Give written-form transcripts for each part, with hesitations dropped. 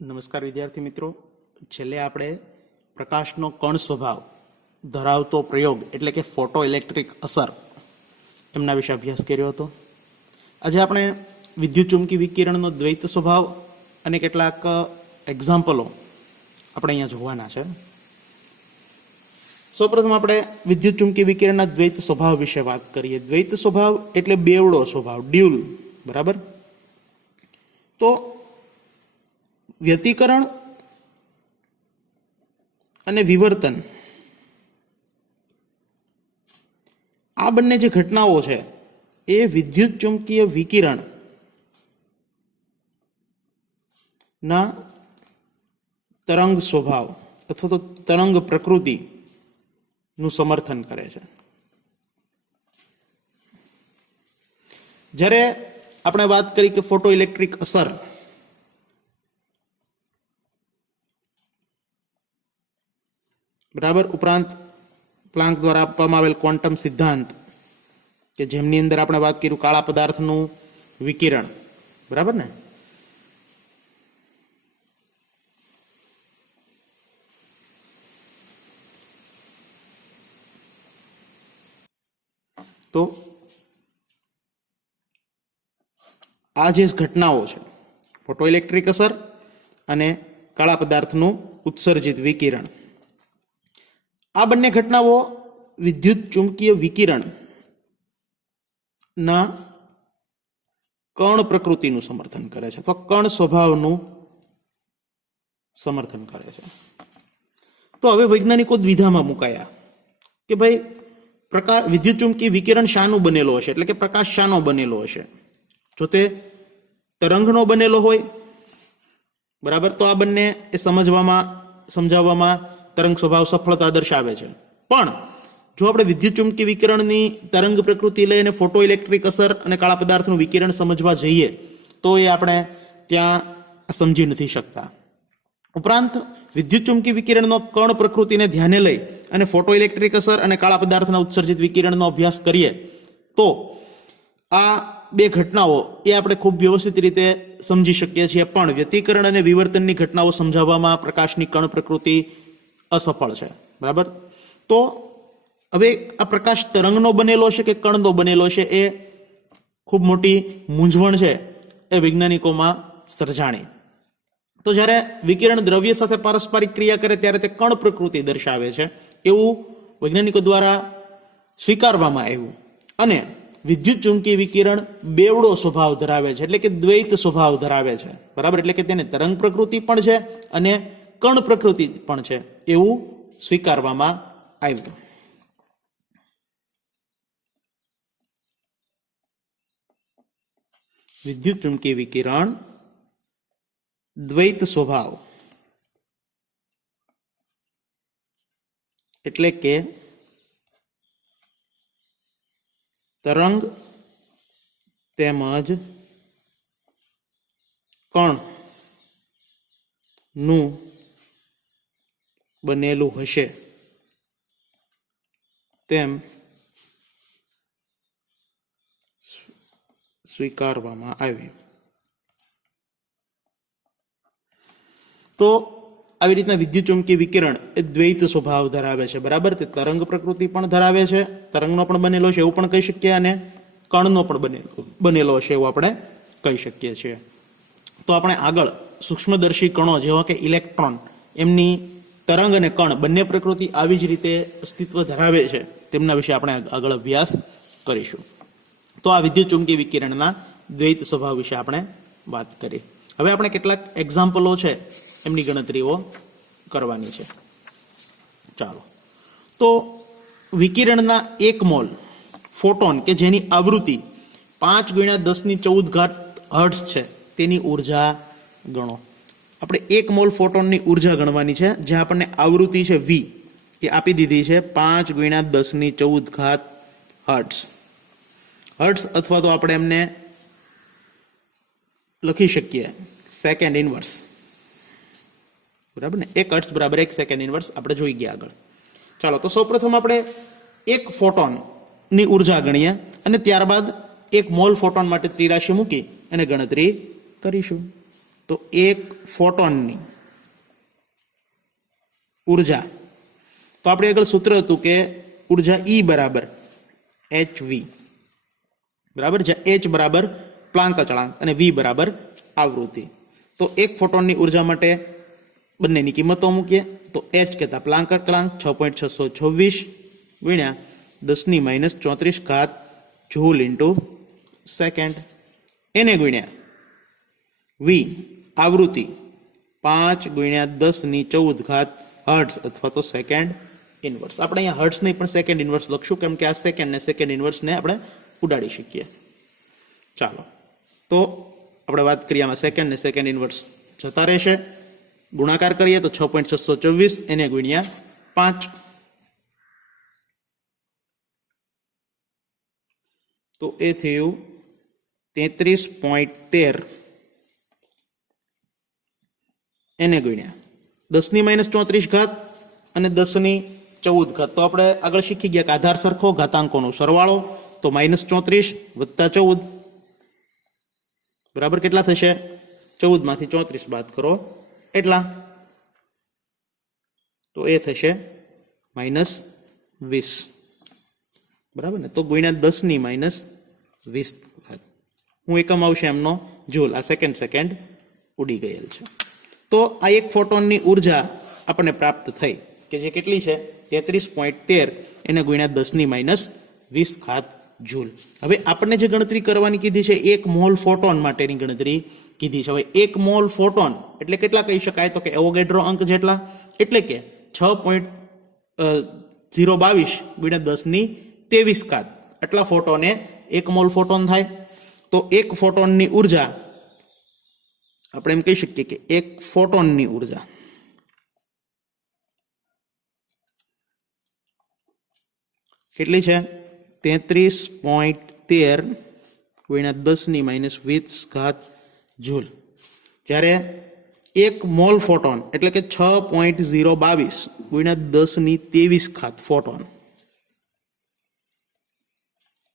નમસ્કાર વિદ્યાર્થી મિત્રો, છેલ્લે આપણે પ્રકાશનો કણ સ્વભાવ ધરાવતો પ્રયોગ એટલે કે ફોટો ઇલેક્ટ્રિક અસર એમના વિશે અભ્યાસ કર્યો હતો. આજે આપણે વિદ્યુત ચુંબકી વિકિરણનો દ્વૈત સ્વભાવ અને કેટલાક એક્ઝામ્પલો આપણે અહીંયા જોવાના છે. સૌપ્રથમ આપણે વિદ્યુત ચુંબકી વિકિરણના દ્વૈત સ્વભાવ વિશે વાત કરીએ. દ્વૈત સ્વભાવ એટલે બેવડો સ્વભાવ, ડ્યુલ, બરાબર. તો વ્યતિકરણ અને વિવર્તન આ બંને જે ઘટનાઓ છે એ વિદ્યુત ચુંબકીય વિકિરણ ના તરંગ સ્વભાવ અથવા તો તરંગ પ્રકૃતિ નું સમર્થન કરે છે. જ્યારે આપણે વાત કરી કે ફોટો ઇલેક્ટ્રિક અસર, બરાબર, ઉપરાંત પ્લાન્ક દ્વારા આપવામાં આવેલ ક્વોન્ટમ સિદ્ધાંત કે જેમની અંદર આપણે વાત કર્યું કાળા પદાર્થનું વિકિરણ, બરાબર ને. તો આ જે ઘટનાઓ છે ફોટો ઇલેક્ટ્રિક અસર અને કાળા પદાર્થનું ઉત્સર્જિત વિકિરણ, આ બંને ઘટનાઓ વિદ્યુત ચુંબકીય વિકિરણ ના કણ પ્રકૃતિનું સમર્થન કરે છે અથવા કણ સ્વભાવનું સમર્થન કરે છે. તો હવે વૈજ્ઞાનિકો દ્વિધામાં મુકાયા કે ભાઈ વિદ્યુત ચુંબકીય વિકિરણ શાનું બનેલો હશે, એટલે કે પ્રકાશ શાનો બનેલો હશે. જો તે તરંગનો બનેલો હોય, બરાબર, તો આ બંને એ સમજાવવામાં તરંગ સ્વભાવ સફળતા દર્શાવે છે. પણ જો આપણે વિદ્યુત ચુંબકીય વિકિરણની તરંગ પ્રકૃતિ લઈને ફોટો ઇલેક્ટ્રિક અસર અને કાળા પદાર્થનું વિકિરણ સમજવા જઈએ તો એ આપણે ત્યાં સમજી નથી શકતા. ઉપરાંત વિદ્યુત ચુંબકીય વિકિરણનો કણ પ્રકૃતિને ધ્યાને લઈ અને ફોટો ઇલેક્ટ્રિક અસર અને કાળા પદાર્થના ઉત્સર્જિત વિકિરણનો અભ્યાસ કરીએ તો આ બે ઘટનાઓ એ આપણે ખૂબ વ્યવસ્થિત રીતે સમજી શકીએ છીએ. પણ વ્યતિકરણ અને વિવર્તનની ઘટનાઓ સમજાવવામાં પ્રકાશની કણ પ્રકૃતિ અસફળ છે, બરાબર. તો હવે આ પ્રકાશ તરંગનો બનેલો છે કે કણનો બનેલો છે એ ખૂબ મોટી મૂંઝવણ છે એ વૈજ્ઞાનિકોમાં સર્જાણી. તો જ્યારે વિકિરણ દ્રવ્ય સાથે પારસ્પરિક ક્રિયા કરે ત્યારે તે કણ પ્રકૃતિ દર્શાવે છે એવું વૈજ્ઞાનિકો દ્વારા સ્વીકારવામાં આવ્યું. અને વિદ્યુત ચુંબકીય વિકિરણ બેવડો સ્વભાવ ધરાવે છે, એટલે કે દ્વૈત સ્વભાવ ધરાવે છે, બરાબર. એટલે કે તેને તરંગ પ્રકૃતિ પણ છે અને કણ પ્રકૃતિ પણ છે એવું સ્વીકારવામાં આવ્યું. વિદ્યુત ચુંબકીય વિકિરણ દ્વૈત સ્વભાવ એટલે કે તરંગ તેમજ કણ નું બનેલું હશે તેમ સ્વીકારવામાં આવ્યું. તો આવી રીતના વિદ્યુત ચુંબકીય વિકિરણ એ દ્વૈત સ્વભાવ ધરાવે છે, બરાબર. તે તરંગ પ્રકૃતિ પણ ધરાવે છે, તરંગનો પણ બનેલો છે એવું પણ કહી શકીએ, અને કણનો પણ બનેલો છે એવું આપણે કહી શકીએ છીએ. તો આપણે આગળ સૂક્ષ્મદર્શી કણો જેવા કે ઇલેક્ટ્રોન, એમની તરંગ અને કણ બંને પ્રકૃતિ આવી જ રીતે અસ્તિત્વ ધરાવે છે તેમના વિશે આપણે આગળ અભ્યાસ કરીશું. તો આ વિદ્યુત ચુંબકીય વિકિરણના દ્વૈત સ્વભાવ વિશે આપણે વાત કરી. હવે આપણે કેટલાક એક્ઝામ્પલો છે એમની ગણતરીઓ કરવાની છે. ચાલો, તો વિકિરણના 1 મોલ ફોટોન કે જેની આવૃત્તિ 5×1014 હર્ટ્ઝ છે તેની ઉર્જા ગણો. આપણે 1 મોલ ફોટોનની ઉર્જા ગણવાની છે, જે આપણને આવૃત્તિ છે v એ આપી દીધી છે 5×1014 હર્ટ્ઝ. હર્ટ્ઝ અથવા તો આપણે એમને લખી શકીએ સેકન્ડ ઇનવર્સ, બરાબર ને. 1 હર્ટ્ઝ બરાબર 1 સેકન્ડ ઇનવર્સ આપણે જોઈ ગયા આગળ. ચાલો, તો સૌપ્રથમ આપણે 1 ફોટોનની ઉર્જા ગણીએ અને ત્યારબાદ 1 મોલ ફોટોન માટે ત્રિરાશી મૂકી અને ગણતરી કરીશું. તો એક ફોટોનની ઉર્જા, તો આપણે આગળ સૂત્ર હતું કે ઉર્જા E બરાબર hv, બરાબર, જ્યાં h બરાબર પ્લાન્ક અચળાંક અને v બરાબર આવૃત્તિ. તો એક ફોટોનની ઉર્જા માટે બંનેની કિંમતો મૂકીએ તો h કહેતા પ્લાન્ક અચળાંક 6.626 ગુણ્યા 10⁻³ જૂલ ઇન્ટુ સેકન્ડ, એને ગુણ્યા v આવૃત્તિ 5 ગુણ્યા 10⁻14 હર્ટ્ઝ અથવા તો સેકન્ડ ઇનવર્સ. આપણે અહીંયા હર્ટ્ઝ નહીં પણ સેકન્ડ ઇનવર્સ લખશું, કેમ કે આ સેકન્ડ ને સેકન્ડ ઇનવર્સને આપણે ઉડાડી શકીએ. ચાલો, તો આપણે વાત કરીએ આમાં સેકન્ડ ને સેકન્ડ ઇનવર્સ જતા રહેશે. ગુણાકાર કરીએ તો 6.624 એને ગુણ્યા 5, તો એ થયું 33.13 એને ગુણ્યા 10⁻34 અને 10⁻14. તો આપણે આગળ શીખી ગયા કે આધાર સરખો, ઘાતાંકોનો સરવાળો, તો -34 વત્તા 14 બરાબર કેટલા થશે? 14 માંથી 34 બાદ કરો એટલા, તો એ થશે -20, બરાબર ને? તો ગુણ્યા 10⁻20. હું એકમ આવશે એમનો જૂલ, આ સેકન્ડ ઉડી ગયેલ છે. તો આ એક ફોટોનની ઉર્જા આપણને પ્રાપ્ત થઈ કે જે કેટલી છે? 33.13 એને ગુણ્યા 10⁻20 જૂલ. હવે આપણને જે ગણતરી કરવાની કીધી છે, 1 મોલ ફોટોન માટેની ગણતરી કીધી છે. હવે 1 મોલ ફોટોન એટલે કેટલા કહી શકાય? તો કે એવોગેડ્રો અંક જેટલા, એટલે કે 6.022 ગુણ્યા 10⁻23 આટલા ફોટોને 1 મોલ ફોટોન થાય. તો એક ફોટોનની ઉર્જા આપણે એમ કહી શકીએ કે એક ફોટોનની ઉર્જા કેટલી છે? 33.13 ગુણ્યા 10⁻20 જૂલ. જ્યારે એક મોલ ફોટોન એટલે કે 6.022 ગુણ્યા 10⁻23 ફોટોન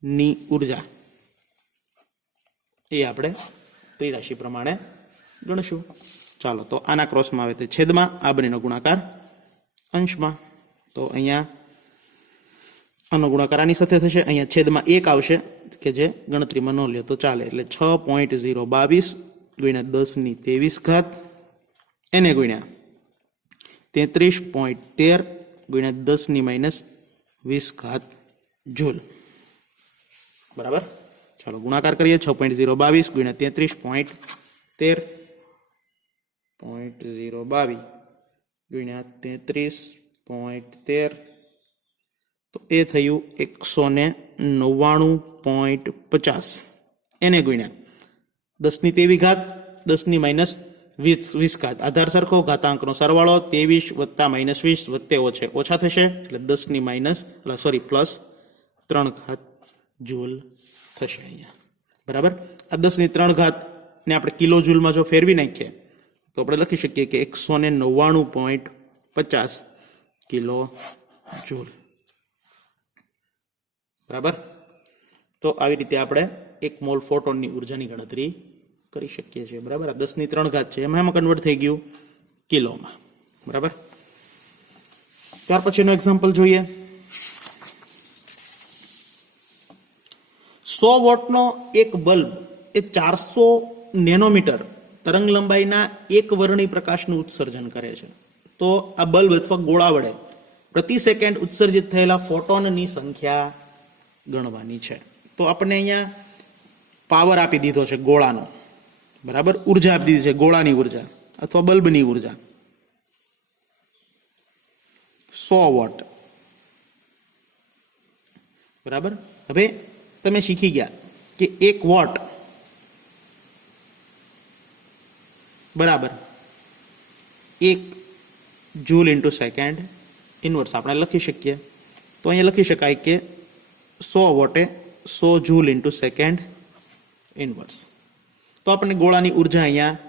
ની ઉર્જા એ આપણે ત્રિરાશિ પ્રમાણે ગણશું. ચાલો, તો આના ક્રોસમાં આવે તે છેદમાં, આ બંનેનો ગુણાકાર અંશમાં. તો અહીંયા આનો ગુણાકાર આની સાથે થશે, અહીંયા છેદમાં 1 આવશે કે જે ગણતરીમાં ન લે તો ચાલે, એટલે 6.022 ગુણ્યા 10⁻23 એને ગુણ્યા 33.13 ગુણ્યા 10⁻20 જૂલ, બરાબર. ચાલો, ગુણાકાર કરીએ. 6.022 ગુણ્યા 33.13 ગુણ્યા 33.13, તો એ થયું 199.50 એને ગુણ્યા 10⁻23 10⁻20. આધાર સરખો, ઘાતાંકનો સરવાળો 23 વત્તા -20 વત્તે ઓછા થશે, એટલે 10⁻+3 જૂલ થશે અહીંયા, બરાબર. આ 10⁻3 ને આપણે કિલો જૂલમાં જો ફેરવી નાખીએ તો આપણે લખી શકીએ કે 199.50 કિલો જૂલ, બરાબર. તો આવી રીતે આપણે 1 મોલ ફોટોનની ઉર્જાની ગણતરી કરી શકીએ છીએ, બરાબર. આ 10⁻3 છે, એમાં કન્વર્ટ થઈ ગયું કિલોમાં, બરાબર. ત્યાર પછીનો એક્ઝામ્પલ જોઈએ. 100 વોટનો એક બલ્બ એ 400 નેનોમીટર તરંગ લંબાઈના એક વર્ણી પ્રકાશનું ઉત્સર્જન કરે છે. તો આ બલ્બ અથવા ગોળા વડે પ્રતિ સેકન્ડ ઉત્સર્જિત થયેલા ફોટોનની સંખ્યા ગણવાની છે. તો આપણને અહીંયા પાવર આપી દીધો છે ગોળાનો, બરાબર. ઉર્જા આપી દીધી છે ગોળાની ઉર્જા અથવા બલ્બની ઉર્જા 100 વોટ, બરાબર. હવે તમે શીખી ગયા કે 1 વોટ બરાબર 1 જૂલ ઇન્ટુ સેકન્ડ ઇનવર્સ આપણે લખી શકીએ. તો અહીંયા લખી શકાય કે 100 વોટે 100 જૂલ ઇન્ટુ સેકન્ડ ઇનવર્સ. તો આપણને ગોળાની ઉર્જા અહીંયા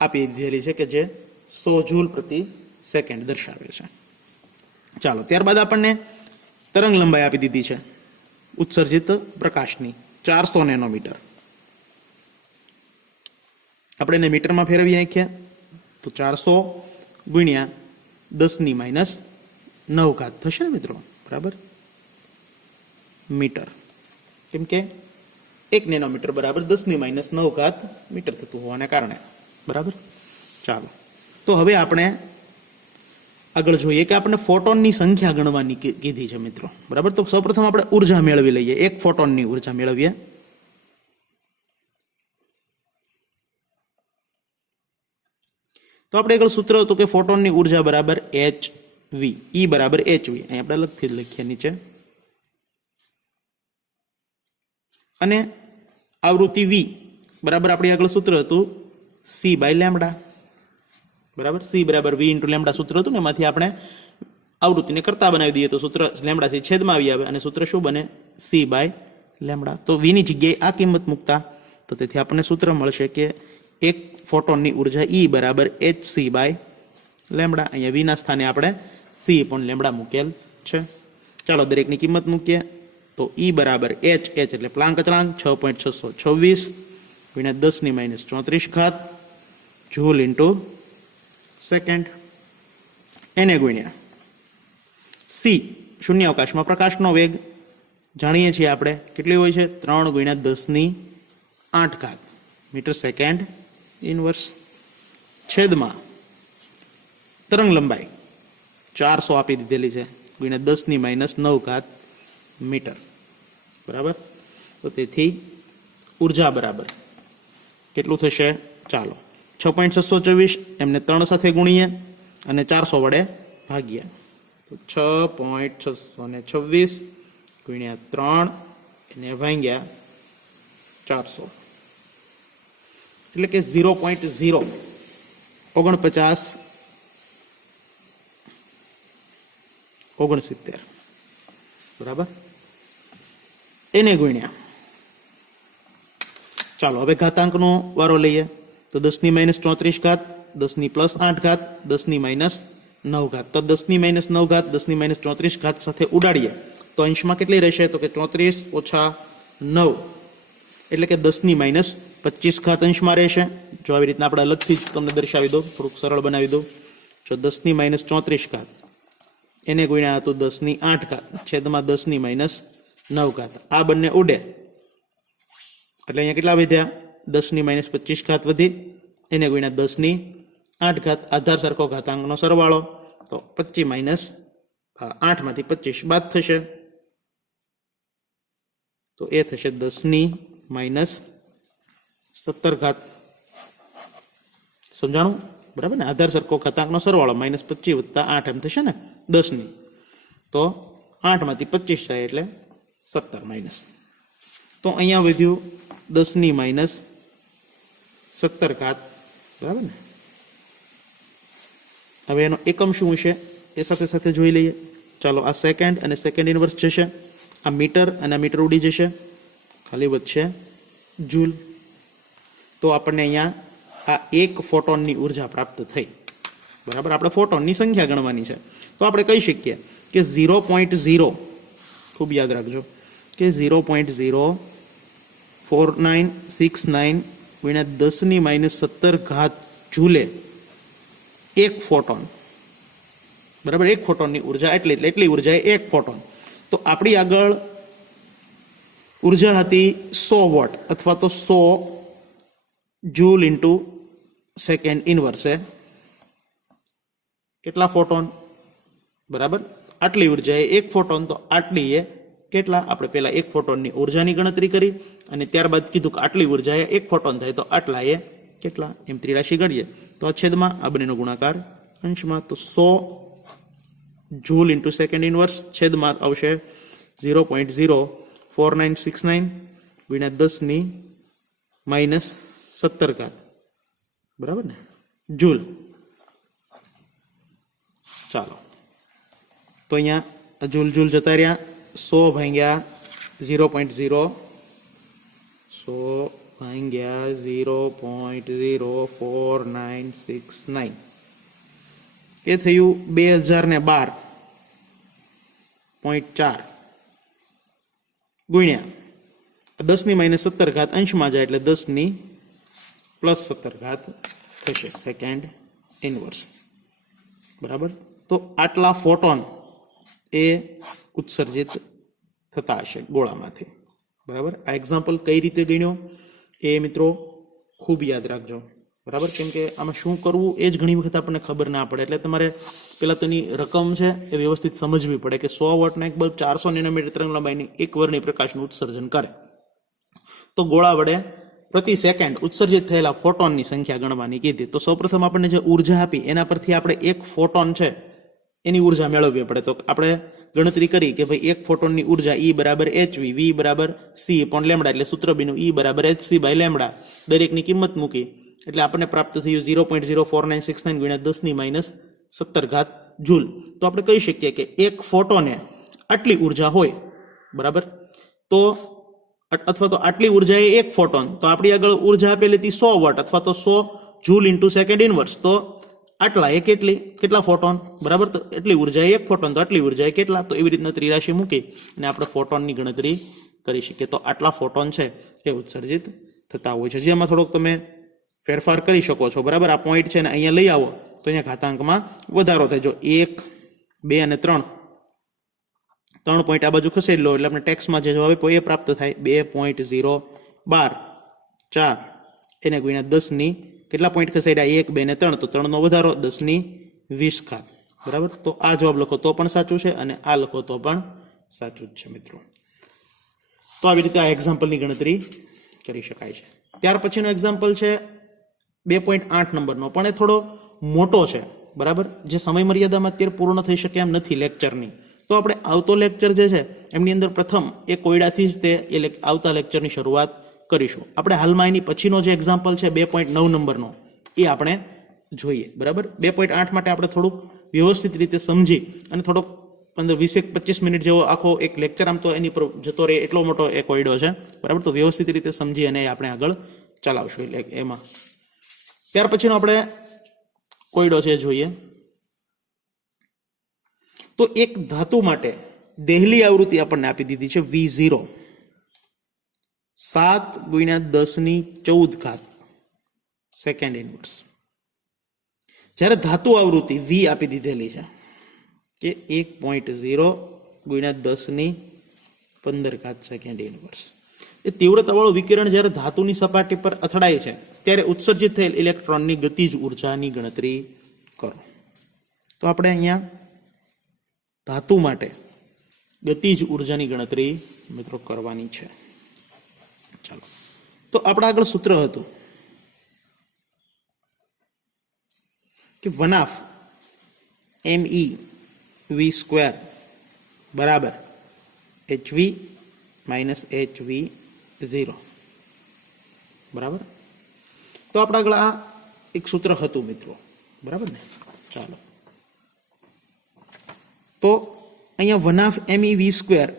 આપી દીધેલી છે કે જે 100 જૂલ પ્રતિ સેકન્ડ દર્શાવે છે. ચાલો, ત્યારબાદ આપણને તરંગ લંબાઈ આપી દીધી છે ઉત્સર્જિત પ્રકાશની 400 નેનોમીટર. આપણે એને મીટરમાં ફેરવી નાખ્યા તો 400 ગુણ્યા 10⁻9 થશે ને મિત્રો, બરાબર, મીટર. કેમ કે 1 નેનોમીટર બરાબર 10⁻9 મીટર થતું હોવાને કારણે, બરાબર. ચાલો, તો હવે આપણે આગળ જોઈએ કે આપણે ફોટોનની સંખ્યા ગણવાની કીધી છે મિત્રો, બરાબર. તો સૌપ્રથમ આપણે ઉર્જા મેળવી લઈએ, એક ફોટોનની ઉર્જા મેળવીએ. તો આપણે આગળ સૂત્ર હતું કે ફોટોનની ઉર્જા બરાબર hv, E બરાબર hv, અહીં આપણે અલગથી લખીએ નીચે. અને આવૃત્તિ v બરાબર આપણી આગળ સૂત્ર હતું c/λ, બરાબર. c બરાબર v × લેમ્ડા સૂત્ર હતું ને, એમાંથી આપણે આવૃત્તિને કરતા બનાવી દઈએ તો સૂત્ર લેમ્ડાથી છેદમાં આવી આવે અને સૂત્ર શું બને, c/λ. તો v ની જગ્યાએ આ કિંમત મૂકતા તો તેથી આપણને સૂત્ર મળશે કે એક ફોટોનની ઉર્જા E બરાબર hc/λ. અહીંયા v ના સ્થાને આપણે c/λ મૂકેલ છે. ચાલો દરેકની કિંમત મૂકીએ. તો E બરાબર h એટલે પ્લાન્ક અચળાંક 6.626 ગુણ્યા 10⁻34 જૂલ ઇન્ટુ સેકન્ડ, એને ગુણ્યા c શૂન્યાવકાશમાં પ્રકાશનો વેગ જાણીએ છીએ આપણે કેટલી હોય છે, 3 ગુણ્યા 10⁸ મીટર સેકન્ડ ઇનવર્સ, છેદમાં તરંગ લંબાઈ 400 આપી દીધેલી છે ગુણ્યા 10⁻9 મીટર, બરાબર. તો તેથી ઉર્જા બરાબર કેટલું થશે, ચાલો 6.624 એમને 3 સાથે ગુણીએ અને 400 વડે ભાગીએ. તો 6.626 ગુણ્યા 3 એને ભાગ્યા 400 એટલે કે 0.04969, બરાબર. એને ગુણ્યા, ચાલો હવે ઘાતાંકનો વારો લઈએ. તો 10⁻34 10+8 10⁻9, તો 10⁻9 10⁻34 સાથે ઉડાડીએ તો અંશમાં કેટલી રહેશે, તો કે 34 - 9 એટલે કે 10⁻25 અંશમાં રહેશે. જો આવી રીતના આપણે અલગથી જ તમને દર્શાવી દો, થોડુંક સરળ બનાવી દો. જો 10⁻34 એને ગુણ્યા તો 10⁸ છેદમાં 10⁻9, આ બંને ઉડે એટલે અહીંયા કેટલા વધ્યા, 10⁻25 વધી, એને ગુણ્યા 10⁸, આધાર સરખો ઘાતાંકનો સરવાળો, તો 25 - 8 માંથી 25 બાદ થશે તો એ થશે 10⁻17. સમજાણું, બરાબર ને, આધાર સરખો ઘાતાંકનો સરવાળો -25 + 8 એમ થશે ને 10ની, તો 8 માંથી 25 થાય એટલે 17 તો અહીંયા વધ્યું 10⁻17, બરાબર ને. હવે એનો એકમ શું હશે એ સાથે સાથે જોઈ લઈએ. ચાલો આ સેકન્ડ અને સેકન્ડ ઇનવર્સ જશે, આ મીટર અને આ મીટર ઉડી જશે, ખાલી વધશે જૂલ. તો આપણને અહીંયા આ એક ફોટોનની ઉર્જા પ્રાપ્ત થઈ, બરાબર. આપણે ફોટોનની સંખ્યા ગણવાની છે તો આપણે કહી શકીએ કે 0.0, ખૂબ યાદ રાખજો કે 0.04969 ગુણ્યા 10⁻17 જૂલે એક ફોટોન, બરાબર. એક ફોટોનની ઉર્જા એટલી ઉર્જા એ એક ફોટોન. તો આપણી આગળ ઉર્જા હતી 100 વોટ અથવા તો 100 જૂલ ઇન્ટુ સેકન્ડ ઇનવર્સે કેટલા ફોટોન, બરાબર. આટલી ઉર્જા એ એક ફોટોન, તો આટલી એ કેટલા, આપણે પહેલા એક ફોટોનની ઉર્જાની ગણતરી કરી અને ત્યારબાદ કીધું કે આટલી ઉર્જા એ એક ફોટોન થાય તો આટલા એ કેટલા, એમ ત્રિરાશી ગણીએ તો આ છેદમાં આ બંનેનો ગુણાકાર અંશમાં, તો 100 જૂલ ઇન્ટુ સેકન્ડ ઇનવર્સ છેદમાં આવશે 0.04969 ગુણ્યા 10⁻17, બરાબર ને, જૂલ. ચાલો તો અહીંયા જૂલ જતા રહ્યા, 100 ભાગ્યા 0.04969 એ થયું 2012.4 ગુણ્યા 10⁻17 અંશમાં જાય એટલે 10⁻, પ્લસ 17 ઘાત થશે સેકન્ડ ઇનવર્સ, બરાબર. તો આટલા ફોટોન એ ઉત્સર્જિત થતા હશે ગોળામાંથી, બરાબર. આ એક્ઝામ્પલ કઈ રીતે ગણ્યો એ મિત્રો ખૂબ યાદ રાખજો, બરાબર. કેમ કે આમાં શું કરવું એ જ ઘણી વખત આપણને ખબર ના પડે, એટલે તમારે પેલા તો એની રકમ છે એ વ્યવસ્થિત સમજવી પડે કે 100 વોટનો એક બલ્બ 400 નેનોમીટર તરંગ લંબાઈની એક વર્ણની પ્રકાશનું ઉત્સર્જન કરે, તો ગોળા વડે પ્રતિ સેકન્ડ ઉત્સર્જિત થયેલા ફોટોનની સંખ્યા ગણવાની કીધી. તો સૌપ્રથમ આપણને જે ઉર્જા આપી એના પરથી આપણે એક ફોટોન છે એની ઉર્જા મેળવવી પડે. તો આપણે ગણતરી કરી કે ભાઈ એક ફોટોનની ઉર્જા E બરાબર hv, v બરાબર c અપોન લેમ્ડા, એટલે સૂત્ર બન્યું E બરાબર hc બાય લેમ્ડા. દરેકની કિંમત મૂકી એટલે આપણને પ્રાપ્ત થયું 0.04969 ગુણ્યા 10 ની માઇનસ 17 ઘાત જૂલ. તો આપણે કહી શકીએ કે એક ફોટોને આટલી ઉર્જા હોય, બરાબર. તો અથવા તો આટલી ઉર્જા એ એક ફોટોન, તો આપણી આગળ ઉર્જા આપેલી હતી 100 વોટ અથવા તો 100 જૂલ ઇન્ટુ સેકન્ડ ઇનવર્સ. તો આટલા એ કેટલા ફોટોન, બરાબર. તો એટલી ઉર્જા એ એક ફોટોન, તો આટલી ઉર્જા એ કેટલા, તો એવી રીતના ત્રિરાશી મૂકી અને આપણે ફોટોનની ગણતરી કરી શકીએ. તો આટલા ફોટોન છે એ ઉત્સર્જિત થતા હોય છે, જેમાં થોડોક તમે ફેરફાર કરી શકો છો, બરાબર. આ પોઈન્ટ છે ને અહીંયા લઈ આવો તો અહીંયા ઘાતાંકમાં વધારો થાય. જો 1, 2 અને 3 પોઈન્ટ આ બાજુ ખસેડી લો એટલે આપણે ટેક્સમાં જે જવાબ આપ્યો એ પ્રાપ્ત થાય. 2.012 4 એને ગુણ્યા 10 ની કેટલા પોઈન્ટ ખસેડ્યા 1, 2 ને 3, તો 3 નો વધારો 10 ની 20 ઘાત, બરાબર. તો આ જવાબ લખો તો પણ સાચું છે અને આ લખો તો પણ સાચું જ છે મિત્રો. તો આવી રીતે આ એક્ઝામ્પલની ગણતરી કરી શકાય છે. ત્યાર પછીનો એક્ઝામ્પલ છે 2.8 નંબરનો, પણ એ થોડો મોટો છે, બરાબર. જે સમય મર્યાદામાં અત્યારે પૂર્ણ થઈ શકે એમ નથી લેક્ચરની. તો આપણે આવતો લેક્ચર જે છે એમની અંદર પ્રથમ એ કોયડાથી જ તે આવતા લેક્ચરની શરૂઆત કરીશું. આપણે હાલમાં એની પછીનો જે એક્ઝામ્પલ છે 2.9 નંબરનો એ આપણે જોઈએ, બરાબર. 2.8 માટે આપણે થોડુંક વ્યવસ્થિત રીતે સમજી અને થોડોક 15-20-25 મિનિટ જેવો આખો એક લેક્ચર આમ તો એની પર જતો રહે એટલો મોટો એ કોયડો છે, બરાબર. તો વ્યવસ્થિત રીતે સમજી અને આપણે આગળ ચલાવશું એટલે એમાં. ત્યાર પછીનો આપણે કોયડો છે જોઈએ. તો એક ધાતુ માટે દેહલી આવૃત્તિ આપણને આપી દીધી છે V0, 7 ગુણ્યા 10 ની 14 ઘાત સેકન્ડ ઇનવર્સ. જ્યારે ધાતુ આવૃત્તિ V આપી દીધેલી છે કે 1.0 ગુણ્યા 10 ની 15 ઘાત સેકન્ડ ઇનવર્સ. એ તીવ્રતાવાળું વિકિરણ જ્યારે ધાતુની સપાટી પર અથડાય છે ત્યારે ઉત્સર્જિત થયેલ ઇલેક્ટ્રોનની ગતિજ ઉર્જાની ગણતરી કરો. તો આપણે અહીંયા ધાતુ માટે ગતિજ ઉર્જાની ગણતરી મિત્રો કરવાની છે. ચાલો, તો આપણા આગળ સૂત્ર હતું કે 1/2 me v² બરાબર hv માઇનસ hv0, બરાબર. તો આપણા આગળ આ એક સૂત્ર હતું મિત્રો, બરાબર ને. ચાલો, તો અહીંયા 1/2 me v²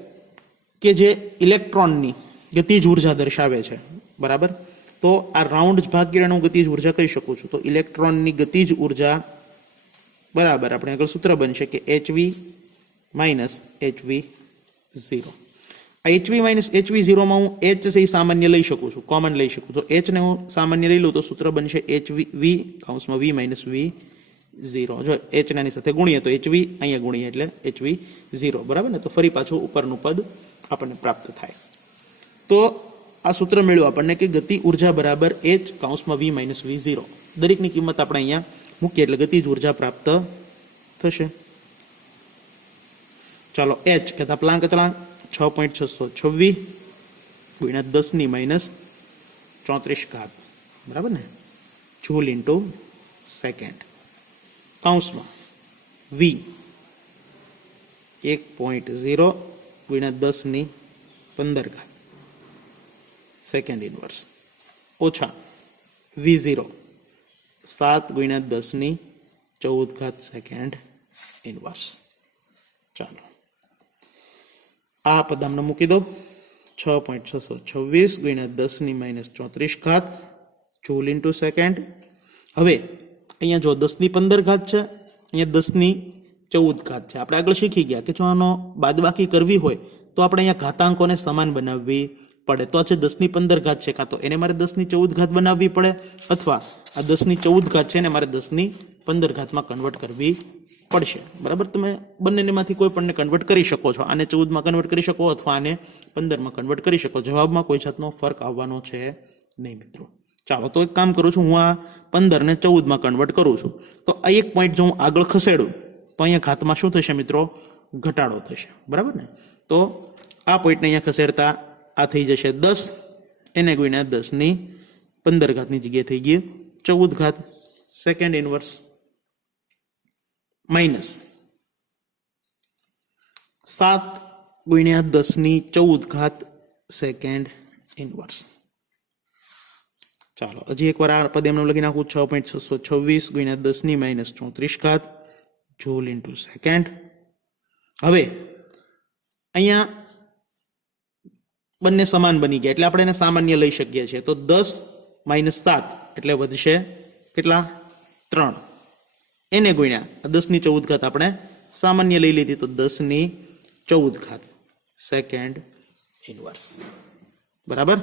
કે જે ઇલેક્ટ્રોનની ગતિજ ઉર્જા દર્શાવે છે, બરાબર. તો આ રાઉન્ડ ભાગ્યનું ગતિજ ઉર્જા કહી શકું છું. તો ઇલેક્ટ્રોનની ગતિજ ઉર્જા બરાબર આપણે આગળ સૂત્ર બનશે કે hv માઇનસ hv0. આ hv માઇનસ hv0 માં હું h છે એ સામાન્ય લઈ શકું છું, કોમન લઈ શકું. તો h ને હું સામાન્ય લઈ લઉં તો સૂત્ર બનશે hv કૌંસમાં v માઇનસ v0. જો h નાની સાથે ગુણીએ તો hv, અહીંયા ગુણીએ એટલે hv0, બરાબર ને. તો ફરી પાછું ઉપરનું પદ આપણને પ્રાપ્ત થાય. તો આ સૂત્ર મળ્યું આપણને કે ગતિ ઉર્જા બરાબર h કૌંસમાં v માઇનસ v0. દરેકની કિંમત આપણે અહીંયા મૂકીએ એટલે ગતિજ ઉર્જા પ્રાપ્ત થશે. ચાલો, h કહેતા પ્લાન્ક અચળાંક 6.626 ગુણ્યા 10 ની માઇનસ 34 ઘાત, બરાબર ને, જૂલ ઇન્ટુ સેકન્ડ. કૌંસમાં v 1.0 ગુણ્યા 10 ની 15 ઘાત સેકન્ડ ઇનવર્સ ઓછા v0 7 ગુણ્યા 10 ની 14 ઘાત સેકન્ડ ઇનવર્સ. ચાલો, આ પદામને મૂકી દો. 6.626 ગુણ્યા 10 ની માઇનસ 34 ઘાત જૂલ ઇન્ટુ સેકન્ડ. હવે અહીંયા જો 10 ની 15 ઘાત છે, અહીંયા 10 ની 14 ઘાત છે. આપણે આગળ શીખી ગયા કે જો આનો બાદબાકી કરવી હોય તો આપણે અહીંયા ઘાતાંકોને સમાન બનાવવી પડે. તો આ છે 10^15 છે, કાં તો એને મારે 10^14 બનાવવી પડે, અથવા આ 10^14 છે એને મારે 10^15 કન્વર્ટ કરવી પડશે. બરાબર, તમે બંનેમાંથી કોઈ પણને કન્વર્ટ કરી શકો છો. આને 14 કન્વર્ટ કરી શકો અથવા આને 15 કન્વર્ટ કરી શકો. જવાબમાં કોઈ જાતનો ફરક આવવાનો છે નહીં મિત્રો. ચાલો, તો એક કામ કરું છું, હું આ 15 ને 14 કન્વર્ટ કરું છું. તો આ એક પોઈન્ટ જો હું આગળ ખસેડું તો અહીંયા ઘાતમાં શું થશે મિત્રો? ઘટાડો થશે. બરાબર ને? તો આ પોઈન્ટને અહીંયા ખસેડતા આ થઈ જશે 10, એને ગુણ્યા 10^15 જગ્યાએ થઈ ગયું 14 સેકન્ડ ઇનવર્સ, માઇનસ 7 ગુણ્યા 10^14 સેકન્ડ ઇનવર્સ. ચાલો, હજી એકવાર આ પદ એમને લખી નાખું. 6.626 ગુણ્યા 10^-34 જૂલ ઇન્ટુ સેકન્ડ. હવે અહીંયા બંને સમાન બની ગયા એટલે આપણે એને સામાન્ય લઈ શકીએ છીએ. તો 10 - 7 એટલે વધશે કેટલા? 3. એને ગુણ્યા 10^14 આપણે સામાન્ય લઈ લીધી, તો 10^14 સેકન્ડ ઇનવર્સ. બરાબર.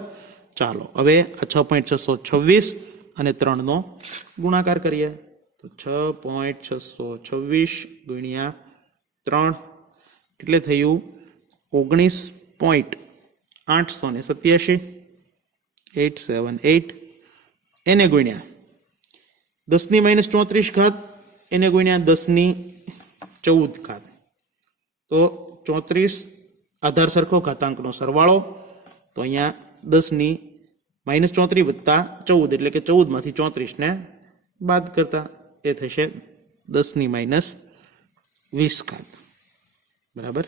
ચાલો, હવે આ 6.626 અને 3નો ગુણાકાર કરીએ. તો 6.626 ગુણ્યા 3 એટલે થયું 19.887 878. એને ગુણ્યા 10^-34 એને ગુણ્યા 10^14. તો 34 આધાર સરખો, ઘાતાંકનો સરવાળો. તો અહીંયા 10^-34 વત્તા 14 એટલે કે 14માંથી 34 ને બાદ કરતા એ થશે 10^-20. બરાબર.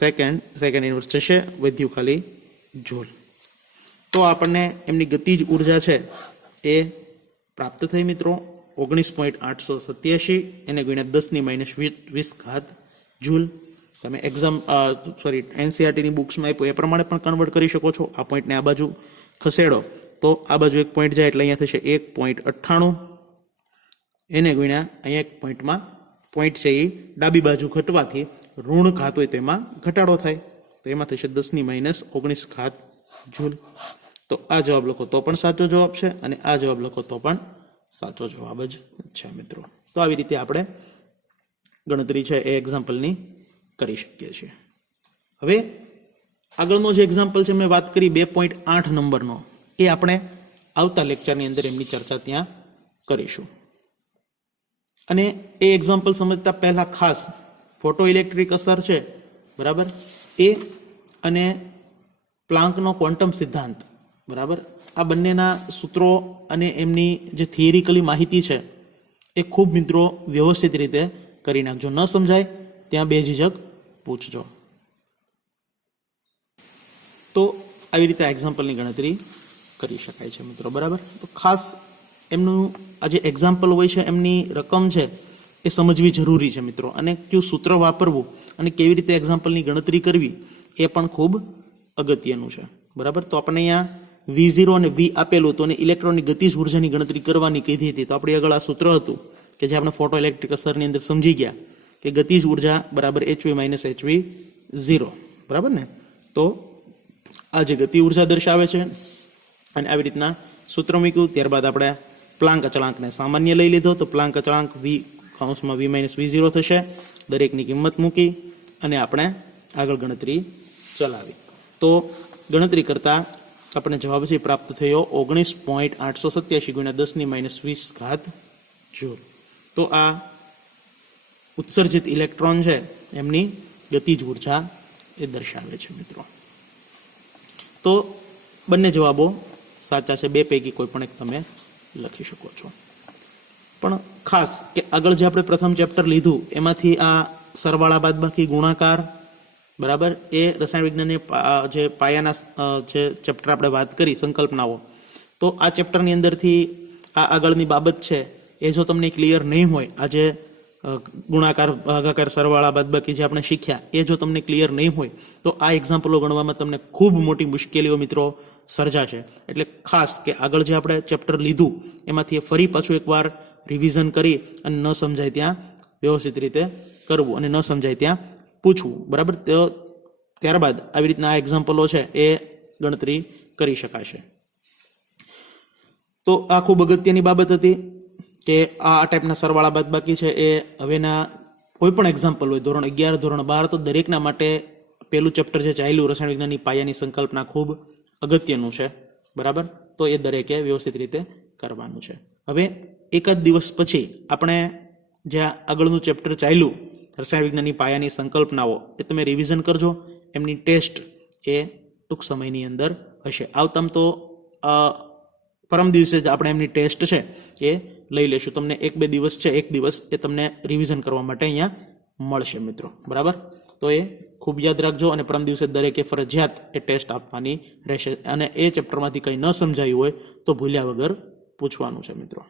સેકન્ડ ઇનવર્સ થશે, વધ્યું ખાલી જૂલ. તો આપણને એમની ગતિજ ઉર્જા છે એ પ્રાપ્ત થઈ મિત્રો 19.887 એને ગુણ્યા 10^-20 જૂલ. તમે એનસીઆરટીની બુક્સમાં આપ્યું એ પ્રમાણે પણ કન્વર્ટ કરી શકો છો. આ પોઈન્ટને આ બાજુ ખસેડો તો આ બાજુ એક પોઈન્ટ જાય એટલે અહીંયા થશે 1.98. એને ગુણ્યા અહીંયા એક પોઈન્ટમાં પોઈન્ટ છે એ ડાબી બાજુ ઘટવાથી ઋણ ઘાત હોય તેમાં ઘટાડો થાય, તો એમાં થશે 10^-19 જૂલ. તો આ જવાબ લખો તો પણ સાચો જવાબ છે, અને આ જવાબ લખો તો પણ સાચો જવાબ જ છે મિત્રો. તો આવી રીતે આપણે ગણતરી છે એ એક્ઝામ્પલની કરી શકીએ છીએ. હવે આગળનો જે એક્ઝામ્પલ છે મેં વાત કરી 2.8 નંબરનો, એ આપણે આવતા લેક્ચરની અંદર એમની ચર્ચા ત્યાં કરીશું. અને એ એક્ઝામ્પલ સમજતા પહેલા ખાસ ફોટો ઇલેક્ટ્રિક અસર છે, બરાબર, એ અને પ્લાન્કનો ક્વોન્ટમ સિદ્ધાંત, બરાબર, આ બંનેના સૂત્રો અને એમની જે થિયરિકલી માહિતી છે એ ખૂબ મિત્રો વ્યવસ્થિત રીતે કરી નાખજો. ન સમજાય ત્યાં બેઝિઝક પૂછજો. તો આવી રીતે આ એક્ઝામ્પલની ગણતરી કરી શકાય છે મિત્રો. બરાબર. તો ખાસ એમનું આ જે એક્ઝામ્પલ હોય છે એમની રકમ છે એ સમજવી જરૂરી છે મિત્રો, અને કયું સૂત્ર વાપરવું અને કેવી રીતે એક્ઝામ્પલની ગણતરી કરવી એ પણ ખૂબ અગત્યનું છે. બરાબર. તો આપણે અહીંયા V0 અને V આપેલું તો ઇલેક્ટ્રોનની ગતિજ ઉર્જાની ગણતરી કરવાની કીધી હતી. તો આપણી આગળ આ સૂત્ર હતું કે જે આપણે ફોટો ઇલેક્ટ્રિક અસરની અંદર સમજી ગયા કે ગતિજ ઉર્જા બરાબર HV - HV0. બરાબર ને? તો આ જે ગતિ ઉર્જા દર્શાવે છે અને આવી રીતના સૂત્ર મૂક્યું. ત્યારબાદ આપણે પ્લાન્ક અચળાંકને સામાન્ય લઈ લીધો, તો પ્લાન્ક અચળાંક V - V0 થશે. દરેકની કિંમત મૂકી અને આપણે આગળ ગણતરી ચલાવી. તો ગણતરી કરતા આપણે જવાબ છે પ્રાપ્ત થયો 19.887 ગુણ્યા 10^-20 જૂલ. તો આ ઉત્સર્જિત ઇલેક્ટ્રોન છે એમની ગતિજ ઉર્જા એ દર્શાવે છે મિત્રો. તો બંને જવાબો સાચા છે, બે પૈકી કોઈ પણ એક તમે લખી શકો છો. પણ ખાસ કે આગળ જે આપણે પ્રથમ ચેપ્ટર લીધું એમાંથી આ સરવાળા બાદબાકી ગુણાકાર, બરાબર, એ રસાયણ વિજ્ઞાનની જે પાયાના જે ચેપ્ટર આપણે વાત કરી સંકલ્પનાઓ, તો આ ચેપ્ટરની અંદરથી આ આગળની બાબત છે એ જો તમને ક્લિયર નહીં હોય, આ જે ગુણાકાર ભાગાકાર સરવાળા બાદબાકી જે આપણે શીખ્યા એ જો તમને ક્લિયર નહીં હોય તો આ એક્ઝામ્પલો ગણવામાં તમને ખૂબ મોટી મુશ્કેલીઓ મિત્રો સર્જાશે. એટલે ખાસ કે આગળ જે આપણે ચેપ્ટર લીધું એમાંથી ફરી પાછું એકવાર રિવિઝન કરી અને ન સમજાય ત્યાં વ્યવસ્થિત રીતે કરવું અને ન સમજાય ત્યાં પૂછવું. બરાબર. તો ત્યારબાદ આવી રીતના આ એક્ઝામ્પલો છે એ ગણતરી કરી શકાશે. તો આ ખૂબ અગત્યની બાબત હતી કે આ ટાઈપના સરવાળા બાદબાકી છે એ હવેના કોઈ પણ એક્ઝામ્પલ હોય, ધોરણ 11, ધોરણ 12, તો દરેકના માટે પહેલું ચેપ્ટર જે ચાલ્યું રસાયણ વિજ્ઞાનની પાયાની સંકલ્પના ખૂબ અગત્યનું છે. બરાબર, તો એ દરેકે વ્યવસ્થિત રીતે કરવાનું છે. હવે એકાદ દિવસ પછી આપણે જે આગળનું ચેપ્ટર ચાલ્યું રસાયણ વિજ્ઞાનની પાયાની સંકલ્પનાઓ, એ તમે રિવિઝન કરજો. એમની ટેસ્ટ એ ટૂંક સમયની અંદર હશે. આવતામ તો પરમ દિવસે જ આપણે એમની ટેસ્ટ છે એ લઈ લેશું. તમને 1-2 દિવસ છે, 1 દિવસ એ તમને રિવિઝન કરવા માટે અહીંયા મળશે મિત્રો. બરાબર, તો એ ખૂબ યાદ રાખજો. અને પરમ દિવસે દરેકે ફરજિયાત એ ટેસ્ટ આપવાની રહેશે. અને એ ચેપ્ટરમાંથી કંઈ ન સમજાયું હોય તો ભૂલ્યા વગર પૂછવાનું છે મિત્રો.